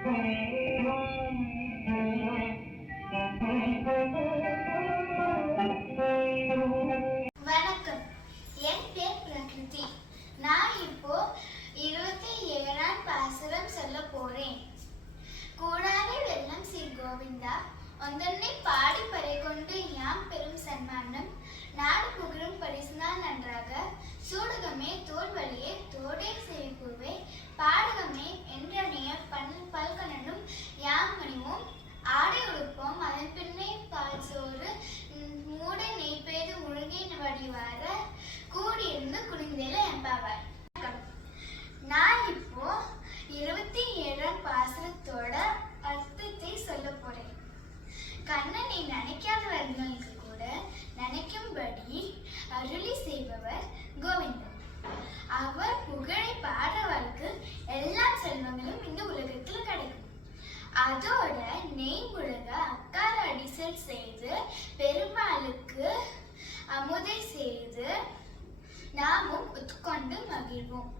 வணக்கம், என் பேர் பிரகிருதி. நான் இப்போ 27ஆம் பாசுரம் சொல்ல போறேன். கூடாரை வெள்ளம் சீர் கோவிந்தா, ஒந்தன்னை பாடி பறை கொண்டு யாம் பெரும் சன்மானம், நாடு புகழும் பரிசுதான் நன்றாக, சூடகமே தோல் வழியே தோடே செவிப்புவே, பாடகமே என்றனைய பல்கணனும் யாம் மணிவோம், ஆடை உடுப்போம் அதன் பின்னே பால் சோறு, மூடை நெய்ப்பெய்து முழுகி வடிவார, கூடியிருந்து குனிந்தேல எம்பாவார். நான் இப்போ 27ஆம் பாசுரத்தோட அர்த்தத்தை சொல்ல போறேன். கண்ணனை நினைக்காதவர்களுக்கு கூட நினைக்கும்படி அருளி செய்பவர் கோவிந்தன். அவர் புகழை பாடுறவர்களுக்கு எல்லா செல்வங்களும் இந்த உலகத்தில் கிடைக்கும். அதோட நெய் முழுக அக்கார அடிசல் செய்து பெருமாளுக்கு அமுதை செய்து நாமும் உட்கொண்டு மகிழ்வோம்.